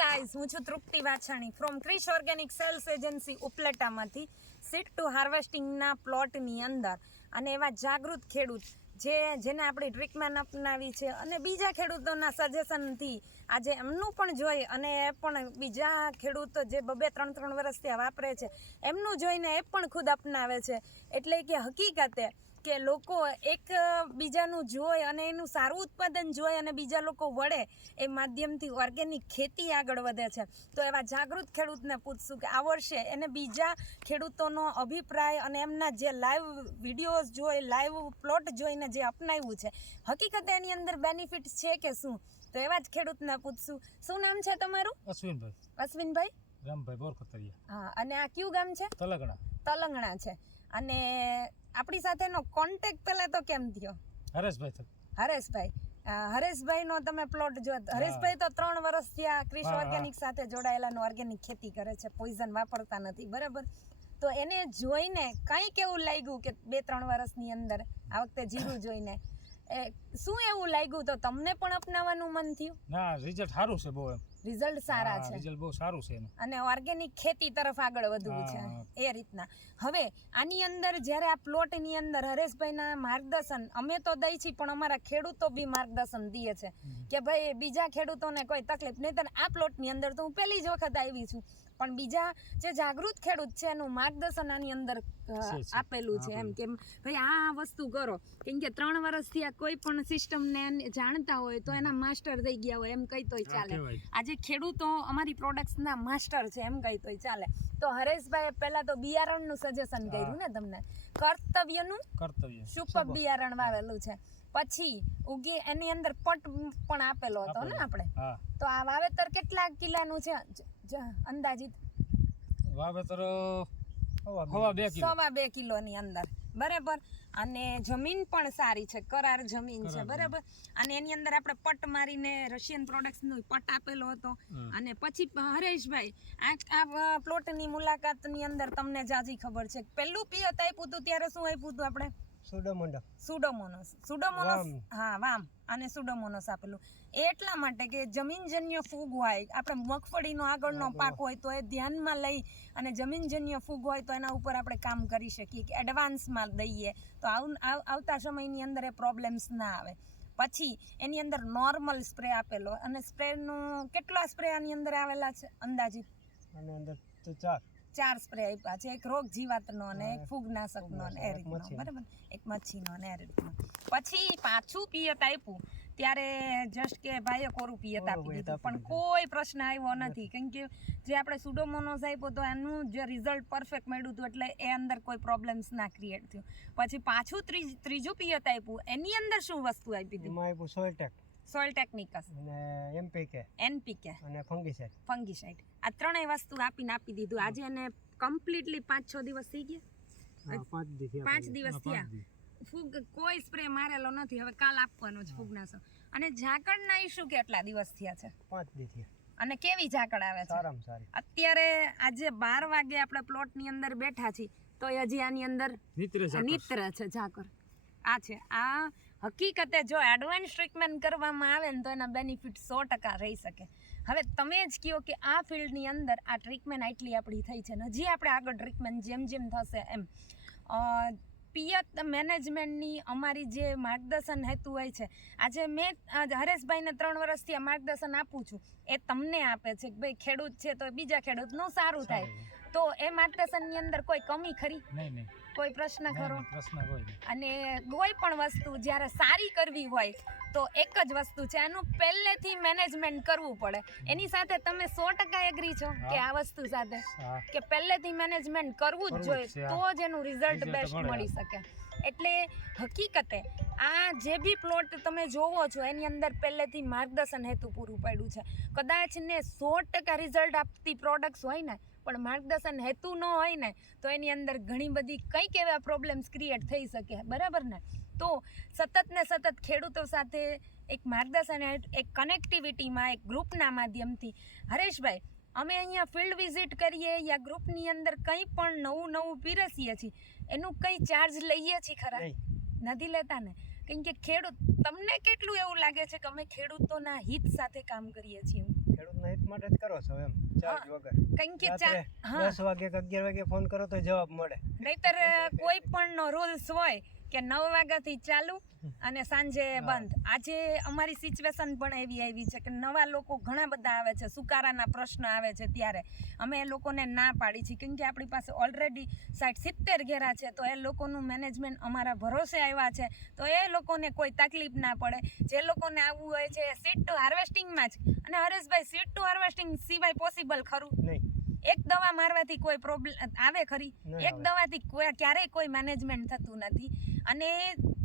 Guys હું છું Trupti Vachhani from Krish organic sales agency ઉપલેટામાંથી seed to હાર્વેસ્ટિંગના પ્લોટની અંદર. અને એવા જાગૃત ખેડૂત જે, જેને આપણી ટ્રીટમેન્ટ અપનાવી છે અને બીજા ખેડૂતોના સજેશનથી આજે એમનું પણ જોઈ અને એ પણ બીજા ખેડૂતો જે બબે ત્રણ ત્રણ વર્ષથી વાપરે છે, એમનું જોઈને એ પણ ખુદ અપનાવે છે. એટલે કે હકીકતે કે લોકો એક બીજાનું જોઈ અને એનું સારું ઉત્પાદન જોઈ અને બીજા લોકો વળે એ માધ્યમથી ઓર્ગેનિક ખેતી આગળ વધે છે. તો એવા જાગૃત ખેડૂતને પૂછશું કે આ વર્ષે એને બીજા ખેડૂતોનો અભિપ્રાય અને એમના જે લાઈવ વિડીયોઝ જોઈ લાઈવ પ્લોટ જોઈને જે અપનાવ્યું છે હકીકતે એની અંદર બેનિફિટ્સ છે કે શું? તો એવા જ ખેડૂતને પૂછશું. શું નામ છે તમારું? અશ્વિનભાઈ. અશ્વિનભાઈ? રામભાઈ બોરખતરિયા. હા અને આ કયું ગામ છે? તલગણા. તલંગણા છે. અને આપણી સાથેનો કોન્ટેક્ટ પહેલાં તો કેમ થયો? હરેશભાઈ હરેશભાઈ. અ, હરેશભાઈનો તમે પ્લોટ જો હરેશભાઈ તો ત્રણ વર્ષથી આ ક્રિશ. ઓર્ગેનિક સાથે જોડાયેલા ઓર્ગેનિક ખેતી કરે છે. પોઈઝન વાપરતા નથી. બરાબર? તો એને જોઈને કંઈક એવું લાગ્યું કે બે ત્રણ વર્ષની અંદર આ વખતે જીરું જોઈને. શું એવું લાગ્યું? તો તમને પણ અપનાવવાનું મન થયું? ના રિઝલ્ટ સારું છે બહુ એમ. રિઝલ્ટ સારા છે. રિઝલ્ટ બહુ સારું છે એનું. અને ઓર્ગેનિક ખેતી તરફ આગળ વધવું છે. એ રીતના. હવે આની અંદર જ્યારે આ પ્લોટની અંદર હરેશભાઈના માર્ગદર્શન અમે તો દઈ છીએ પણ અમારા ખેડૂતો બી માર્ગદર્શન દે છે. કે ભાઈ બીજા ખેડૂતોને કોઈ તકલીફ નહીં આ પ્લોટની અંદર તો હું પહેલી જ વખત આવી છું. પણ બીજા જે જાગૃત ખેડૂત છે એનું માર્ગદર્શન આની અંદર. આપેલું છે. એમ કે ભાઈ આ વસ્તુ કરો. કેમ કે ત્રણ વર્ષથી આ કોઈ પણ સિસ્ટમને જાણતા હોય તો એના માસ્ટર થઈ ગયા હોય એમ કહી તોય ચાલે. આજે ખેડૂતો અમારી પ્રોડક્ટ્સના માસ્ટર છે એમ કહી તોય ચાલે. તો હરેશભાઈ પહેલા તો બિયારણનું સજેશન કર્યું ને તમને? કર્તવ્યનું કર્તવ્ય. સુપર બિયારણ વાવેલું છે. પછી ઉગી એની અંદર પટ પણ આપેલો હતો ને આપણે? તો આ વાવેતર કેટલા કિલ્લાનું છે? અંદાજિત. વાવેતર હવા બે કિલો. સવા બે કિલોની અંદર. બરાબર? અને જમીન પણ સારી છે કરાર જમીન છે બરાબર? અને એની અંદર આપણે પટ મારીને રશિયન પ્રોડક્ટ્સનો પટ આપેલો હતો. અને પછી હરેશભાઈ આ આ પ્લોટની મુલાકાતની અંદર તમને જાજી ખબર છે પહેલું પિયત આપ્યું હતું ત્યારે શું આપ્યું હતું આપણે? સુડોમોનસ સુડોમોનસ હા વામ. અને સુડોમોનસ આપેલું. એ એટલા માટે કે જમીનજન્ય ફૂગ હોય આપણે મગફળીનો આગળનો પાક હોય તો એ ધ્યાનમાં લઈ અને જમીનજન્ય ફૂગ હોય તો એના ઉપર આપણે કામ કરી શકીએ કે એડવાન્સમાં દઈએ. તો આવ- આવ- આવતા સમયની અંદર એ પ્રોબ્લેમ્સ ના આવે. પછી એની અંદર નોર્મલ સ્પ્રે આપેલો. અને સ્પ્રેનું કેટલા સ્પ્રે આની અંદર આવેલા છે? અંદાજિત? અને અંદર ચાર. ચાર સ્પ્રે આપ્યા છે. એક રોગ જીવાતનો અને એક ફૂગનાશકનો અને એ રીતનો બરાબર? એક મચ્છીનો અને એ રીતનો પછી પાછું પિયત આપ્યું. ત્યારે જસ્ટ કે ભાઈએ કોરું પિયત આપી દીધું. પણ કોઈ પ્રશ્ન આવ્યો નથી. કેમ કે જે આપણે સુડોમોનોસ આપ્યો તો એનું જે રિઝલ્ટ પરફેક્ટ મળ્યું હતું એટલે એ અંદર કોઈ પ્રોબ્લેમ્સ ના ક્રિએટ થયું. પછી પાછું ત્રીજ- પિયત આપ્યું. એની અંદર શું વસ્તુ આપી દીધું? સોયટેક સોઇલ ટેકનિકસ અને એમપીકે એનપીકે અને ફંગીસાઇડ. ફંગીસાઇડ. આ ત્રણેય વસ્તુ આપીને આપી દીધું. આજે એને કમ્પ્લીટલી પાંચ છ દિવસ થઈ ગયા? પાંચ દિવસ થયા ફૂગ કોઈ સ્પ્રે મારેલો નથી. હવે કાલ આપવાનો છે ફૂગનાશક. અને ઝાકળના ઇસ્યુ કેટલા દિવસ થયા છે? પાંચ દિવસ અને કેવી ઝાકળ આવે છે? સારામાં સારી. અત્યારે આજે બાર વાગે આપણે પ્લોટની અંદર બેઠા છીએ તો હજી આની અંદર નિત્ર છે નિત્ર છે ઝાકળ. આ છે. આ હકીકતે જો એડવાન્સ ટ્રીટમેન્ટ કરવામાં આવે ને તો એના બેનિફિટ સો ટકા રહી શકે. હવે તમે જ કહો કે આ ફિલ્ડની અંદર આ ટ્રીટમેન્ટ આટલી આપણી થઈ છે ને હજી આપણે આગળ ટ્રીટમેન્ટ જેમ જેમ થશે એમ. પિયત મેનેજમેન્ટની અમારી જે માર્ગદર્શન હેતુ હોય છે આજે મેં હરેશભાઈને ત્રણ વર્ષથી આ માર્ગદર્શન આપું છું. એ તમને આપે છે કે ભાઈ ખેડૂત છે તો બીજા ખેડૂતનું સારું થાય. તો એ માર્ગદર્શનની અંદર કોઈ કમી ખરી? નહીં નહીં. કોઈ પ્રશ્ન ખરો? પ્રશ્ન કોઈ અને કોઈ પણ વસ્તુ જ્યારે સારી કરવી હોય તો એક જ વસ્તુ છે એનું પહેલેથી મેનેજમેન્ટ કરવું પડે. એની સાથે તમે સો ટકા એગ્રી છો કે આ વસ્તુ સાથે? કે પહેલેથી મેનેજમેન્ટ કરવું જ જોઈએ તો જ એનું રિઝલ્ટ બેસ્ટ મળી શકે. એટલે હકીકતે આ જે બી પ્લોટ તમે જોવો છો એની અંદર પહેલેથી માર્ગદર્શન હેતુ પૂરું પાડ્યું છે. કદાચ ને સો ટકા રિઝલ્ટ આપતી પ્રોડક્ટ્સ હોય ને પણ માર્ગદર્શન હેતુ ન હોય ને તો એની અંદર ઘણી બધી કંઈક એવા પ્રોબ્લેમ્સ ક્રિએટ થઈ શકે. બરાબર ને? તો સતત ને સતત ખેડૂતો સાથે એક માર્ગદર્શન એક કનેક્ટિવિટીમાં એક ગ્રુપના માધ્યમથી. હરેશભાઈ અમે અહીંયા ફિલ્ડ વિઝિટ કરીએ યા ગ્રુપની અંદર કંઈ પણ નવું નવું પીરસીએ છીએ એનું કંઈ ચાર્જ લઈએ છીએ ખરા? નથી લેતા ને? કેમ કે ખેડૂત તમને કેટલું એવું લાગે છે કે અમે ખેડૂતોના હિત સાથે કામ કરીએ છીએ? ખેડૂતના હિત માટે જ કરો છો એમ ચાર્જ વગર. કારણ કે દસ વાગે કે અગિયાર વાગે ફોન કરો તો જવાબ મળે. નહીતર કોઈ પણ નો રૂલ્સ હોય કે નવ વાગ્યાથી ચાલુ અને સાંજે બંધ. આજે અમારી સિચ્યુએશન પણ એવી આવી છે કે નવા લોકો ઘણા બધા આવે છે સુકારાના પ્રશ્ન આવે છે ત્યારે. અમે એ લોકોને ના પાડી છે કેમ કે આપણી પાસે ઓલરેડી સાઠ સિત્તેર ઘેરા છે તો એ લોકોનું મેનેજમેન્ટ અમારા ભરોસે આવ્યા છે. તો એ લોકોને કોઈ તકલીફ ના પડે. જે લોકોને આવવું હોય છે સીટ ટુ હાર્વેસ્ટિંગમાં જ. અને હરેશભાઈ સીટ ટુ હાર્વેસ્ટિંગ સિવાય પોસિબલ ખરું? નહીં. એક દવા મારવાથી કોઈ પ્રોબ્લેમ આવે ખરી? એક દવાથી કોઈ ક્યારેય કોઈ મેનેજમેન્ટ થતું નથી. અને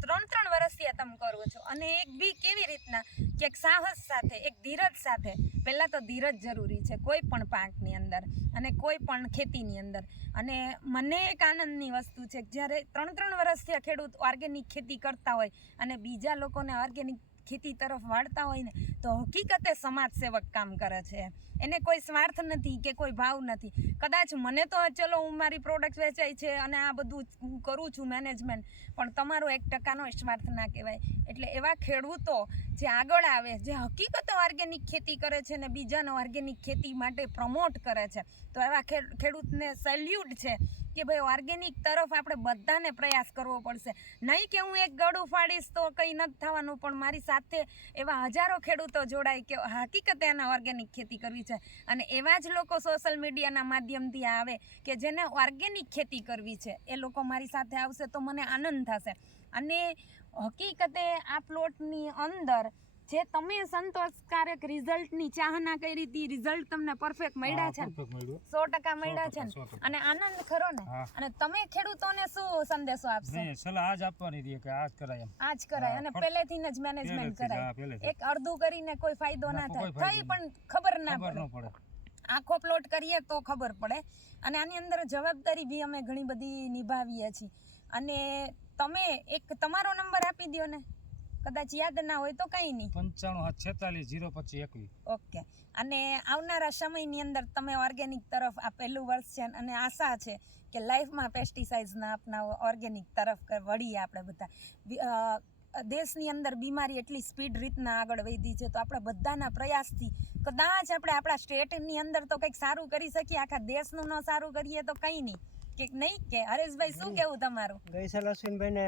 ત્રણ ત્રણ વર્ષથી આ તમે કરો છો. અને એક બી કેવી રીતના? કે એક સાહસ સાથે એક ધીરજ સાથે. પહેલાં તો ધીરજ જરૂરી છે કોઈ પણ પાકની અંદર અને કોઈ પણ ખેતીની અંદર. અને મને એક આનંદની વસ્તુ છે કે જ્યારે ત્રણ ત્રણ વર્ષથી આ ખેડૂત ઓર્ગેનિક ખેતી કરતા હોય અને બીજા લોકોને ઓર્ગેનિક ખેતી તરફ વાળતા હોય ને, તો હકીકતે સમાજ સેવક કામ કરે છે. એને કોઈ સ્વાર્થ નથી કે કોઈ ભાવ નથી. કદાચ મને તો, ચલો, હું મારી પ્રોડક્ટ વેચાય છે અને આ બધું હું કરું છું મેનેજમેન્ટ પણ તમારો એક ટકાનો સ્વાર્થ ના કહેવાય. એટલે એવા ખેડૂતો જે આગળ આવે, જે હકીકતો ઓર્ગેનિક ખેતી કરે છે ને બીજાને ઓર્ગેનિક ખેતી માટે પ્રમોટ કરે છે, તો એવા ખેડૂતને સેલ્યુટ છે કે ભાઈ ઓર્ગેનિક તરફ આપણે બધાને પ્રયાસ કરવો પડશે. નહીં કે હું એક ગળું ફાડીશ તો કંઈ નથી થવાનું, પણ મારી સાથે એવા હજારો ખેડૂતો જોડાય કે હકીકતે એને ઓર્ગેનિક ખેતી કરવી છે. અને એવા જ લોકો સોશિયલ મીડિયાના માધ્યમથી આવે કે જેને ઓર્ગેનિક ખેતી કરવી છે. એ લોકો મારી સાથે આવશે તો મને આનંદ થશે. અને હકીકતે આ પ્લોટની અંદર જે તમે સંતોષકારક રિઝલ્ટની ચાહના કરી હતી રિઝલ્ટ તમને પરફેક્ટ મળ્યા છે. સો ટકા મળ્યા છે. અને આનંદ ખરો ને? અને તમે ખેડૂતોને શું સંદેશો આપશો? સલાહ આજ આપવાની હતી કે આજ કરાય આજ કરાય અને પહેલેથી જ મેનેજમેન્ટ કરાય. એક અડધું કરીને કોઈ ફાયદો ના, ના થાય. કઈ પણ ખબર ના પડે. આખો પ્લોટ કરીએ તો ખબર પડે. અને આની અંદર જવાબદારી બી અમે ઘણી બધી નિભાવીએ છીએ. અને તમે એક તમારો નંબર આપી દો ને. કદાચ યાદ ના હોય તો કંઈ નહીં. પંચાણું હાથ છેતાલીસ જીરો પચીસ એકવીસ. ઓકે. અને આવનારા સમયની અંદર તમે ઓર્ગેનિક તરફ આ પહેલું વર્ષ છે અને આશા છે કે લાઈફમાં પેસ્ટિસાઇડ્સ ના અપનાવો ઓર્ગેનિક તરફ વળીએ આપણે બધા. દેશની અંદર બીમારી એટલી સ્પીડ રીતના આગળ વધી છે તો આપણે બધાના પ્રયાસથી કદાચ આપણે આપણા સ્ટેટની અંદર તો કંઈક સારું કરી શકીએ આખા દેશનું ન સારું કરીએ તો કંઈ નહીં. કે નહીં કે? હરેશભાઈ શું કેવું તમારું? ગઈ સાલ અશ્વિનભાઈને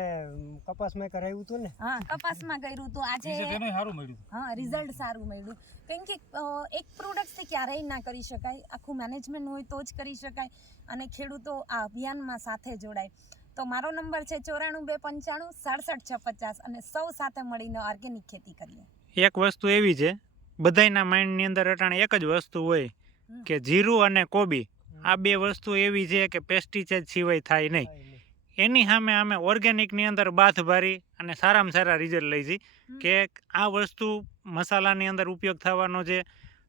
કપાસ મેં કરાવ્યું હતું ને? હા કપાસમાં કર્યું હતું. આજે સારું મળ્યું. હા રિઝલ્ટ સારું મળ્યું. કેમ કે એક પ્રોડક્ટથી ક્યારેય ના કરી શકાય. આખું મેનેજમેન્ટ હોય તો જ કરી શકાય. અને ખેડૂતો આ અભિયાનમાં સાથે જોડાય. તો મારો નંબર છે ચોરાણું બે પંચાણું સડસઠ છ પચાસ અને સૌ સાથે મળીને ઓર્ગેનિક ખેતી કરીએ. એક વસ્તુ એવી છે બધાયના માઇન્ડની અંદર અટાણે એક જ વસ્તુ હોય કે જીરું અને કોબી આ બે વસ્તુ એવી છે કે પેસ્ટિસાઇડ સિવાય થાય નહીં. એની સામે અમે ઓર્ગેનિકની અંદર બાથ ભરી અને સારામાં સારા રિઝલ્ટ લઈ જઈ કે આ વસ્તુ મસાલાની અંદર ઉપયોગ થવાનો છે.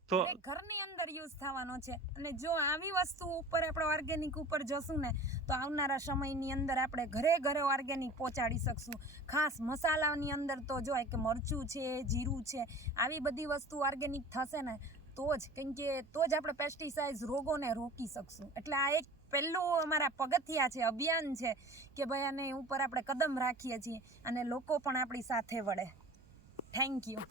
તો ઘરની અંદર યુઝ થવાનો છે. અને જો આવી વસ્તુ ઉપર આપણે ઓર્ગેનિક ઉપર જશું ને તો આવનારા સમયની અંદર આપણે ઘરે ઘરે ઓર્ગેનિક પહોંચાડી શકશું. ખાસ મસાલાની અંદર તો જો કે મરચું છે જીરું છે આવી બધી વસ્તુ ઓર્ગેનિક થશે ને તો જ કેમ કે તો જ આપણે પેસ્ટિસાઇડ રોગોને રોકી શકશું. એટલે આ એક પહેલું અમારા પગથિયા છે, અભિયાન છે, કે ભાઈ આને ઉપર આપણે કદમ રાખીએ છીએ અને લોકો પણ આપણી સાથે વળે. Thank you